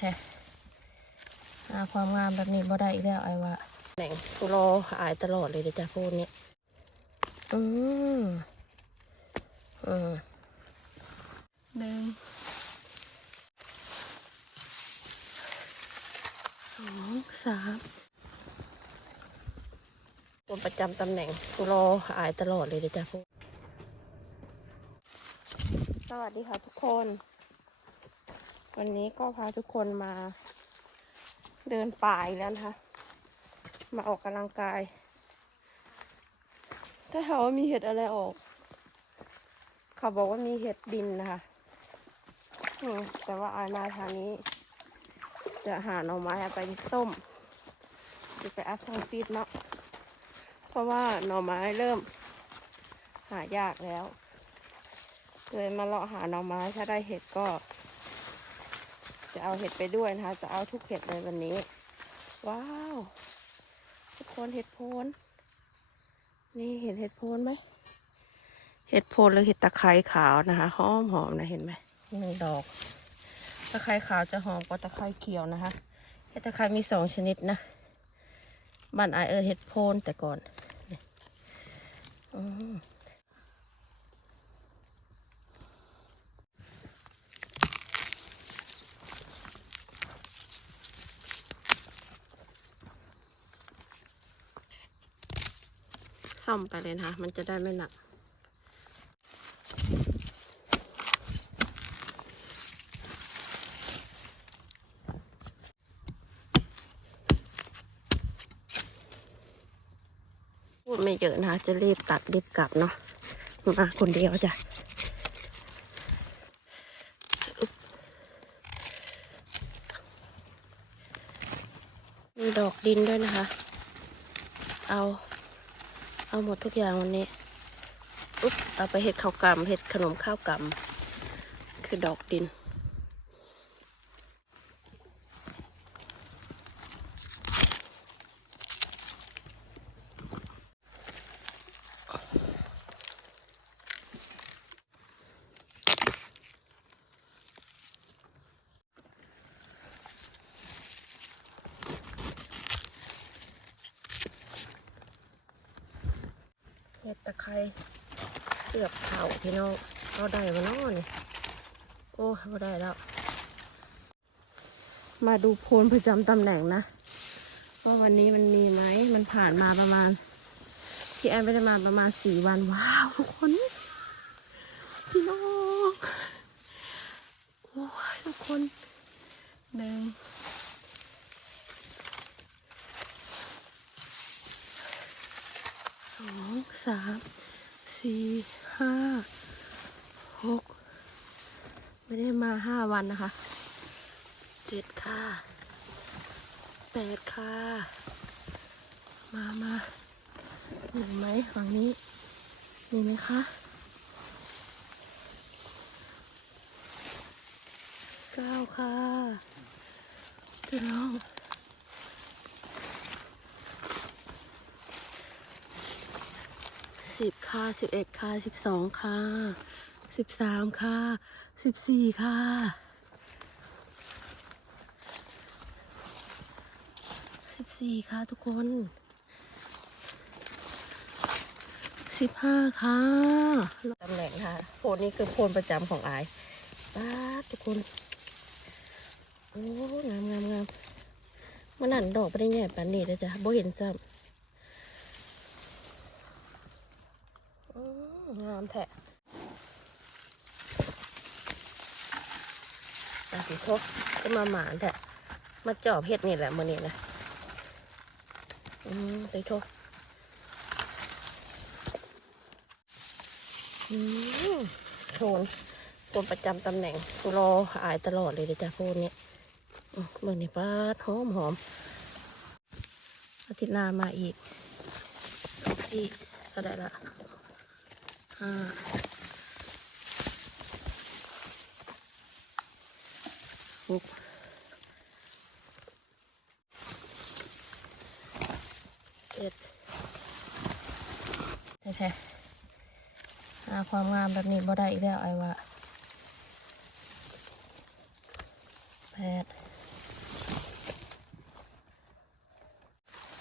แท้หาความงามแบบนี้บ่ได้อีกแล้วไอ้ว่าแหน่งกูรออายตลอดเลยเดี๋ยวจะพูดนี้อืมอืมหนึ่งสองสามตัวประจำตำแหน่งกูรออายตลอดเลยเดี๋ยวจะพูดสวัสดีค่ะทุกคน วันนี้ก็พาทุกคนมาเดินป่าอีกแล้วนะคะ มาออกกำลังกาย ถ้าถามว่ามีเห็ดอะไรออก เขาบอกว่ามีเห็ดดินนะคะแต่ว่าอายมาทางนี้ จะหาหน่อไม้ไปต้มจะไปอัดทางฟีดเนาะเพราะว่าหน่อไม้เริ่ม หายากแล้ว เลยมาเลาะหาหน่อไม้ถ้าได้เห็ดก็ จะเอาเห็ดไปด้วยนะคะ จะเอาทุกเห็ดเลยวันนี้ ว้าว ทุกคนเห็ดโพนนี่เห็นเห็ดโพนไหมเห็ดโพนหรือเห็ดตะไคร้ขาวนะคะหอมหอมนะเห็นไหมหนึ่งดอกตะไคร้ขาวจะหอมกว่าตะไคร้เขียวนะคะเห็ดตะไคร้มีสองชนิดนะบ้านไอายเอิญเห็ดโพนแต่ก่อนอืม ซ่อมไปเลยนะคะ มันจะได้ไม่หนัก พูดไม่เยอะนะคะ จะรีบตัดรีบกลับเนาะ มาคนเดียวจ้ะมีดอกดินด้วยนะคะ เอา เอาหมดทุกอย่างวันนี้อุ๊บเอาไปเห็ดข้าวกำเห็ดขนมข้าวกำคือดอกดิน เห็ดตะไคร้เกือบเผาพี่น้องเราได้มาน้อนี่โอ้เราได้แล้ว มาดูโพลประจำตำแหน่งนะว่าวันนี้มันมีไหมมันผ่านมาประมาณที่แอนไปได้มาประมาณสี่วันว้าวทุกคนพี่น้องโอ้ยทุกคนหนึ่งสองสาม สี่ห้าหกไม่ได้มาห้าวันนะคะเจ็ดค่ะแปดค่ะ มามาเห็นไหมฝั่งนี้ มีไหมคะเก้าค่ะพี่น้อง สิบค่ะสิบเอ็ดค่ะสิบสองค่ะสิบสามค่ะสิบสี่ค่ะสิบสี่ค่ะทุกคนสิบห้าค่ะตำแหน่งค่ะโพนนี้คือโพนประจำของอายป้าทุกคน โอ้งามงามงามมันนั่นดอกไปได้แง่ปานนี้เลยจ้ะโบเห็นซ้ำ อืม งามแท้อาสิโทก็มาหมานแท้มาจอบเห็ดนี่แหละมือนี่นะอืมสิโทอืมโทนตัวประจำตำแหน่งกูรออายตลอดเลยเดี๋ยวจะพูดนี้มเมื่อนี่ป้าหอมหอมอาทิตย์หน้ามาอีกที่ก็ได้ละ ห้าหกเจ็ดโอเคหาความงามแบบนี้บ่ได้อีกแล้วไอ้วะแปด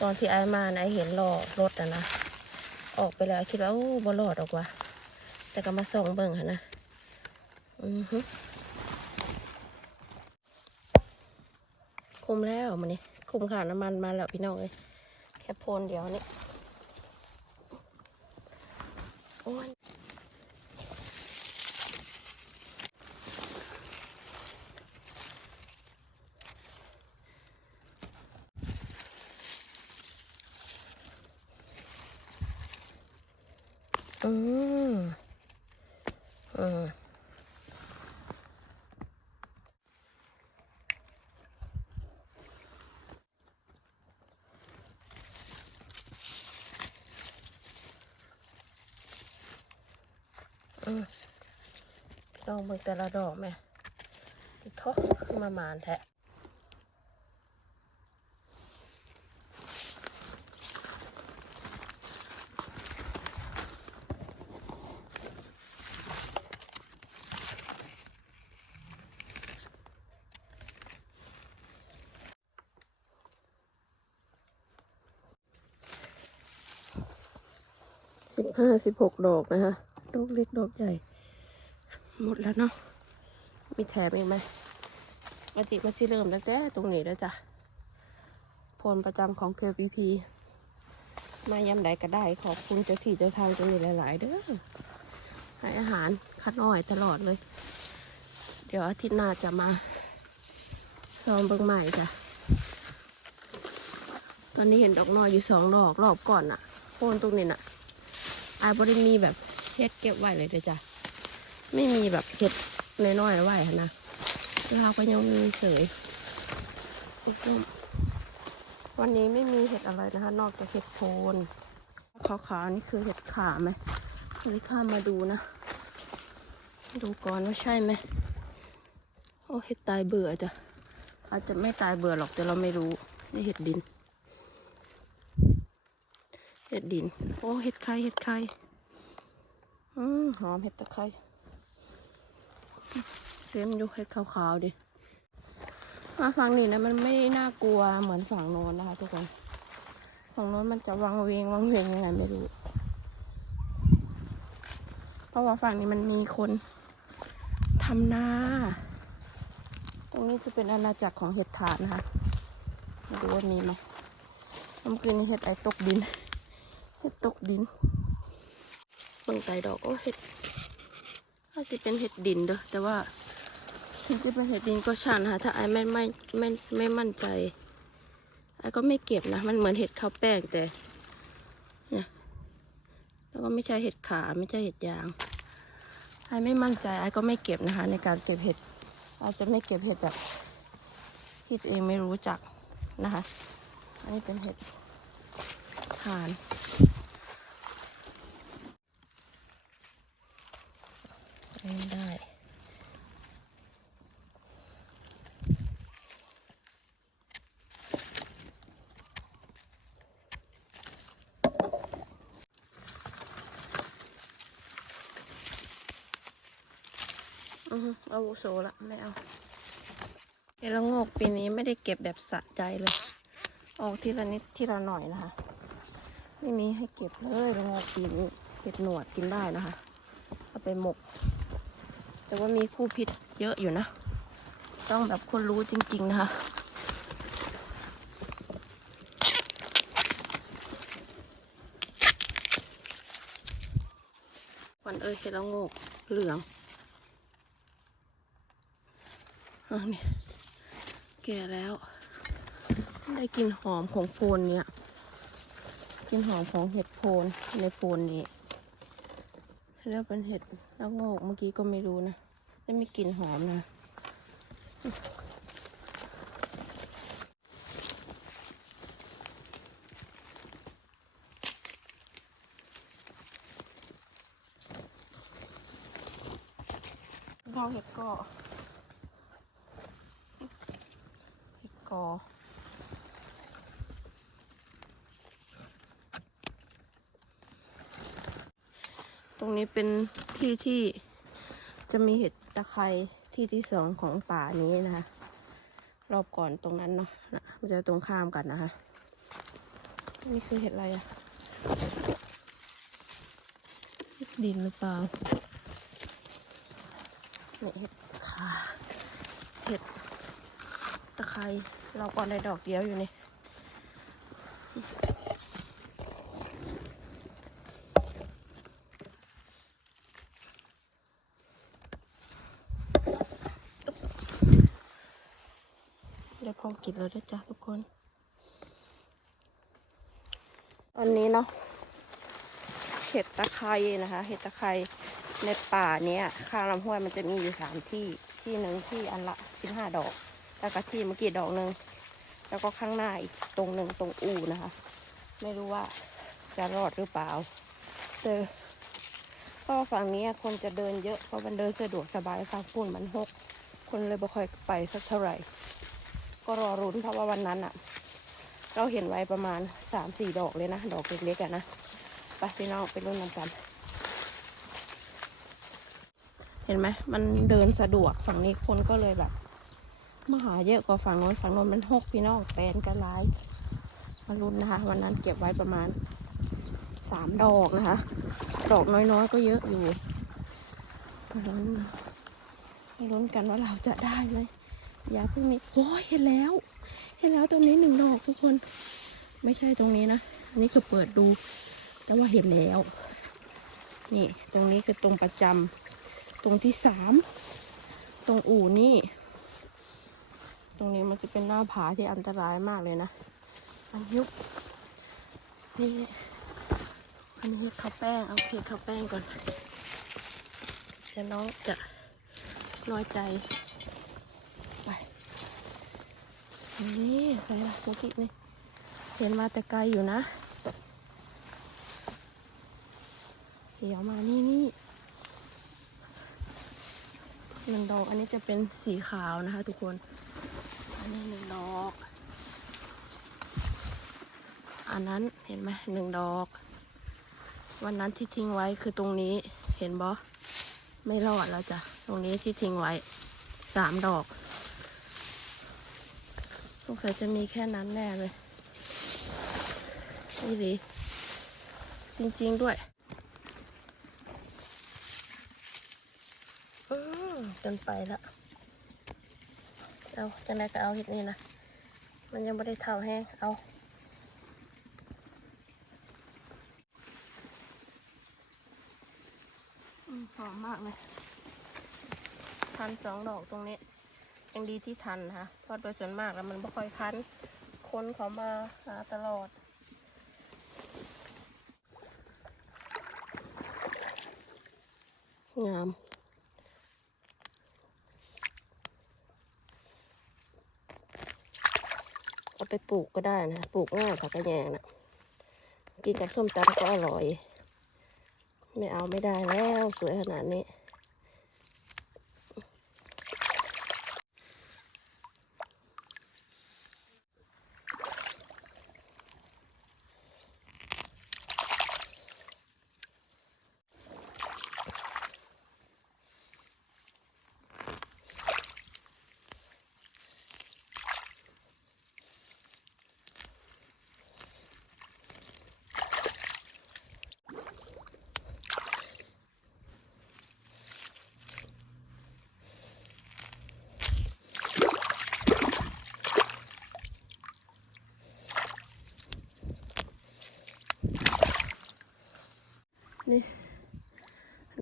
ตอนที่ไอ้มาไอ้เห็นหลอรถอะนะ ออกไปแล้วคิดว่าโอ้บ่หลอดออกว่า แต่ก็มาส่องเบิ่งค่ะนะ อือฮึคุมแล้วมันนี่คุมข่าวน้ำมันมาแล้วพี่น้องเลยแค่โพนเดียวนี่อ้วน ลองเบิ่งแต่ละดอกแม่ติดทอขึ้นมามานแท้สิบห้าสิบหกดอกนะคะ ดอกเล็กดอกใหญ่ หมดแล้วเนาะมีแถมอีกไหมมาติมาชิเริ่มตั้งแต่ตรงนี้แล้วจ้ะพลประจำของ KPP มายำใดก็ได้ขอบคุณเจ้าที่เจ้าทางตรงนี้หลาย ๆ เด้อให้อาหารคัดอ้อยตลอดเลย เดี๋ยวอาทิตย์หน้าจะมาซ้อมเบิ้งใหม่จ้ะตอนนี้เห็นดอกน้อยอยู่สองดอกรอบก่อนน่ะโคนตรงนี้น่ะอาบริมีแบบ เฮ็ดเก็บไว้เลยเด้อจ้ะไม่มีแบบเห็ดน้อยๆไว้หั่นะเราก็ยังมีเฉยวันนี้ไม่มีเห็ดอะไรนะคะ นอกจากเห็ดโคนขาวๆนี่คือเห็ดขาไหมนี่ข้ามมาดูนะ ดูก่อนว่าใช่ไหมโอ้เห็ดตายเบื่อจ้ะอาจจะไม่ตายเบื่อหรอกแต่เราไม่รู้นี่เห็ดดิน เห็ดดิน โอ้เห็ดไข่เห็ดไข่ หอมเห็ดตะไคร้เต็มอยู่เห็ดขาวๆดิมาฝั่งนี้นะมันไม่น่ากลัวเหมือนฝั่งโน้นนะคะทุกคนฝั่งโน้นมันจะวังเวงวังเวงยังไงไม่รู้เพราะว่าฝั่งนี้มันมีคนทำนา ตรงนี้จะเป็นอาณาจักรของเห็ดถาดนะคะมาดูว่ามีไหมเมื่อคืนนี้เห็ดไอตกดิน เห็ดตกดิน เบิ่งไตดอกโอ้เห็ดถ้าจะเป็นเห็ดดินเด้อแต่ว่าถึงจะเป็นเห็ดดินก็ช่างนะคะถ้าไอ้ไม่ไม่ไม่ไม่มั่นใจไอ้ก็ไม่เก็บนะ มันเหมือนเห็ดข้าวแป้งแต่เนี่ยแล้วก็ไม่ใช่เห็ดขาไม่ใช่เห็ดยางไอ้ไม่มั่นใจไอ้ก็ไม่เก็บนะคะ ในการเก็บเห็ดอาจจะไม่เก็บเห็ดแบบที่ตัวเองไม่รู้จักนะคะ อันนี้เป็นเห็ดทาน อันนี้ได้ อือฮึเอาวุโสละไม่เอาเอละโงกปีนี้ไม่ได้เก็บแบบสะใจเลย ออกทีละนิดทีละหน่อยนะคะ ไม่มีให้เก็บเลยละโงกปีนี้เห็ดหนวดกินได้นะคะ เอาไปหมก แต่ว่ามีคู่พิษเยอะอยู่นะ ต้องแบบคนรู้จริง ๆ นะคะวันเอ้ยเห็ดละโงกเหลืองอันนี้แก่แล้ว ได้กลินหอมของโพนเนี่ยกลินหอมของเห็ดโพนในโพนนี้ แล้วเป็นเห็ดแล้วโงกเมื่อกี้ก็ไม่รู้นะแต่ไม่กลิ่นหอมนะเราเห็ดก็เห็ดกอ ต รงนี้เป็นที่ที่จะมีเห็ดตะไคร้ที่ที่สองของป่านี้นะคะ รอบก่อนตรงนั้นเนาะนะมันจะตรงข้ามกันนะคะ นี่คือเห็ดอะไรอะเห็ดดินหรือเปล่าเนี่ยเห็ดขาเห็ดตะไคร้เราก็ได้ดอกเดียวอยู่นี่ เดี๋ยวพอกินแล้วด้วยจ้ะทุกคน วันนี้เนาะเห็ดตะไคร้นะคะ เห็ดตะไคร้ในป่าเนี้ยข้างลำห้วยมันจะมีอยู่สามที่ที่หนึ่งที่อันละสิบห้าดอก แล้วก็ที่เมื่อกี้ดอกหนึ่งแล้วก็ข้างหน้าอีกตรงหนึ่งตรงอู่นะคะ ไม่รู้ว่าจะรอดหรือเปล่าเจอเพราะว่าฝั่งนี้คนจะเดินเยอะเพราะมันเดินสะดวกสบายฝั่งปุ่นมันหก คนเลยบ่ค่อยไปสักเท่าไหร่ ก็รอรุ้นเพราะว่าวันนั้นอะเราเห็นไว้ประมาณสามสี่ดอกเลยนะ ดอกเล็กๆอะนะไปพี่น้องไปรุ่นนำกัน เห็นไหมมันเดินสะดวกฝั่งนี้คนก็เลยแบบมาหาเยอะกว่าฝั่งโน้นฝั่งโน้นมันหกพี่น้องแตนกันหลายมารุนนะคะ วันนั้นเก็บไว้ประมาณสามดอกนะคะ ดอกน้อยๆ ก็เยอะอยู่มาลุ้นมาลุ้นกันว่าเราจะได้ไหม อย่าเพิ่งมีโอ้ยเห็นแล้ว เห็นแล้วตรงนี้หนึ่งดอกทุกคน ไม่ใช่ตรงนี้นะ อันนี้คือเปิดดู แต่ว่าเห็นแล้ว นี่ตรงนี้คือตรงประจำตรงที่สาม ตรงอู่นี่ ตรงนี้มันจะเป็นหน้าผาที่อันตรายมากเลยนะ อันยุบนี่อันนี้ข้าวแป้ง เอาคือข้าวแป้งก่อนจะน้องจะน้อยใจ ไป นี่ใส่ละเมื่อกี้นี่เห็นมาแต่ไกลอยู่นะเดี๋ยวมานี่นี่หนึ่งดอกอันนี้จะเป็นสีขาวนะคะ ทุกคน อันนี้หนึ่งดอก อันนั้นเห็นไหมหนึ่งดอก วันนั้นที่ทิ้งไว้คือตรงนี้เห็นบอไม่รอดแล้วจ้ะตรงนี้ที่ทิ้งไว้สามดอก สงสัยจะมีแค่นั้นแน่เลย นี่ดี จริง ๆ ด้วยอืมเกินไปละเอาจังไดก็เอาเห็ดนี่นะ มันยังไม่ได้เท่าแห้งเอาอืมหอมมากเลยทันสองดอกตรงนี้ ยังดีที่ทันนะคะเพราะโดยส่วนมากแล้วมันไม่ค่อยทันคนเขามาหาตลอดงามเอาไปปลูกก็ได้นะ ปลูกง่ายผักกระแยงนะกินกับส้มตำก็อร่อย ไม่เอาไม่ได้แล้ว สวยขนาดนี้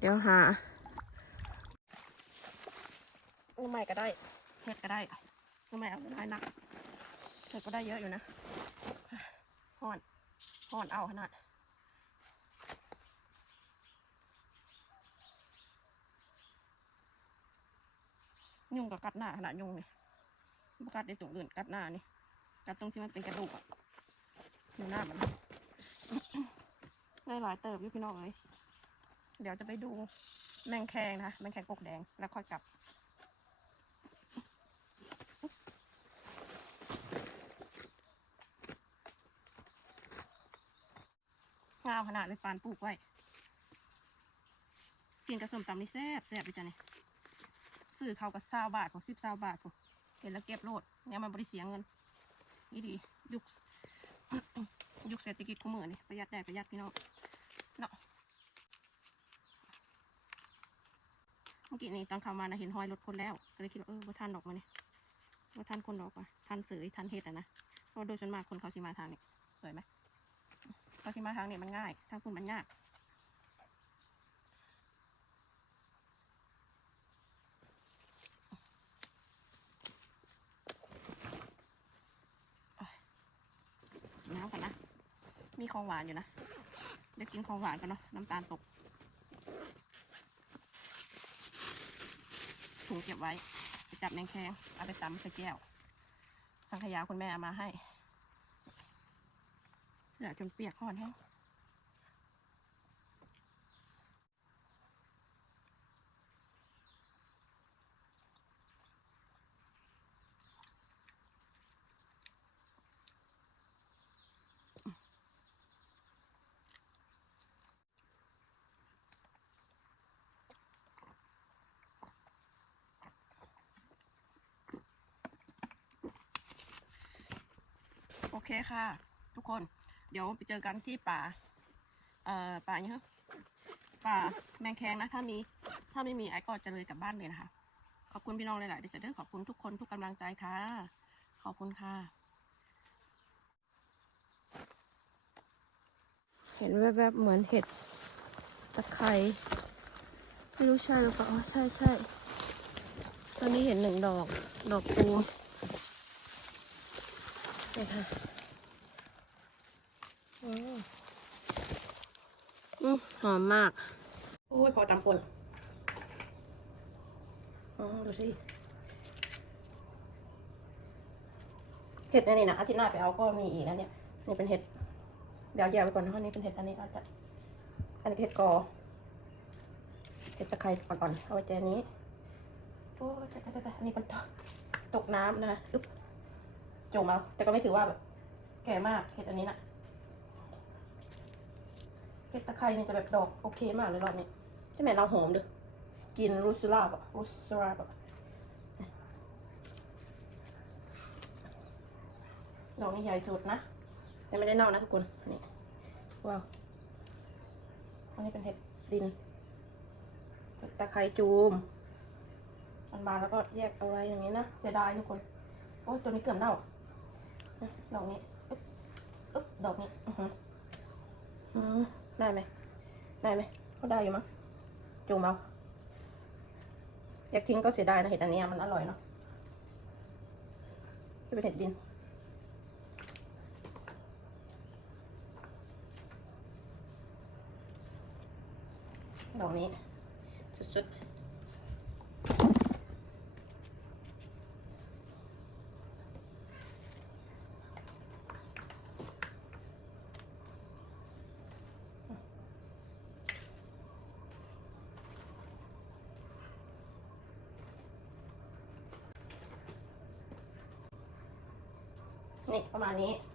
เดี๋ยวหาน้ำใหม่ก็ได้เห็ดก็ได้น้ำใหม่เอาได้นักเห็ดก็ได้เยอะอยู่นะห่อนห่อนเอาขนาดยุงกับกัดหน้าขนาดยุงนี่กัดในตรงอื่นกัดหน้านี่กัดตรงที่มันเป็นกระดูกอะอยู่หน้ามันได้หลายเติบอยู่พี่น้องเลย เดี๋ยวจะไปดูแมงแคงนะคะแมงแคงกกแดงแล้วค่อยกลับงามขนาดเลยปานปลูกไว้ กินกระสมตำนี่แซ่บแซ่บไปจ้ะนี่ซื้อเขากับซาวบาทกว่าสิบซาวบาทพวกเห็นแล้วเก็บโลดเนี่ยมันบริเสียเงิน นี่ดียุคยุคเศรษฐกิจของมือนี่ประหยัดได้ประหยัดพี่น้องเนาะเมื่อกี้นี่ตอนเข้ามานะเห็นหอยรถคนแล้ว ก็เลยคิดว่าเออว่าท่านดอกมาเนี่ยว่าท่านคนดอกว่ะท่านเสยท่านเฮ็ดอะนะเพราะโดยส่วนมากคนเขาสิมาทางนี้สวยไหมเขาสิมาทางนี้มันง่าย ทางคุณมันยากน้ำก่อนนะ มีของหวานอยู่นะ เดี๋ยวกินของหวานกันเนาะ น้ำตาลตก ถุงเก็บไว้ไปจับแมงแคงเอาไปตำใส่แก้ว สังขยาคุณแม่เอามาให้ เสื้อจนเปียกห่อนแห้ง เคค่ะ ทุกคน เดี๋ยวไปเจอกันที่ป่า เอ่อ ป่าเนี่ยงป่าแมงแคงนะ ถ้ามี ถ้าไม่มีไอ้ก็จะเลยกลับบ้านเลยนะคะ ขอบคุณพี่น้องหลายๆเดี๋ยวจะเด้อขอบคุณทุกคนทุกกำลังใจค่ะ ขอบคุณค่ะ เห็นแวบๆเหมือนเห็ดตะไคร้ไม่รู้ใช่หรือเปล่าอ๋อใช่ใช่ตอนนี้เห็นหนึ่งดอก ดอกปูนี่ค่ะอืม อืมหอมมาก โอ้ยพอตำคนอ๋อดูสิเห็ดในนี่นะอาทิตย์หน้าไปเอาก็มีอีกนะเนี่ยนี่เป็นเห็ดเดี๋ยวแยกไว้ก่อนนะนี่เป็นเห็ดอันนี้อาจจะอันนี้เห็ดกอเห็ดตะไคร้อ่อนๆเอาไว้แจนี้โอ้ยแต่แต่แต่อันนี้มันตกตกน้ำนะอึ๊บจมเอาแต่ก็ไม่ถือว่าแบบแก่มากเห็ดอันนี้นะ เห็ดตะไคร้นี่ยจะแบบดอกโอเคมากเลยรอบนี้จะแม่เราหอมเด้อกินรูสลาบอะรูสลาบอะดอกนี้ใหญ่สุดนะแต่ไม่ได้เน่านะทุกคนนี่ว้าวอันนี้เป็นเห็ดดินเห็ดตะไคร้จูมมันบานแล้วก็แยกเอาไว้อย่างนี้นะเสียดายทุกคนโอ้ยตัวนี้เกือบเน่าดอกนี้อึ๊บดอกนี้อือหืออืม ได้ไหมได้ไหมก็ได้อยู่มั้งจูมเอาอยากทิ้งก็เสียดายนะเห็ดอันนี้มันอร่อยเนาะจะเป็นเห็ดดินดอกนี้สุดๆ นี่ ประมาณนี้นะคะ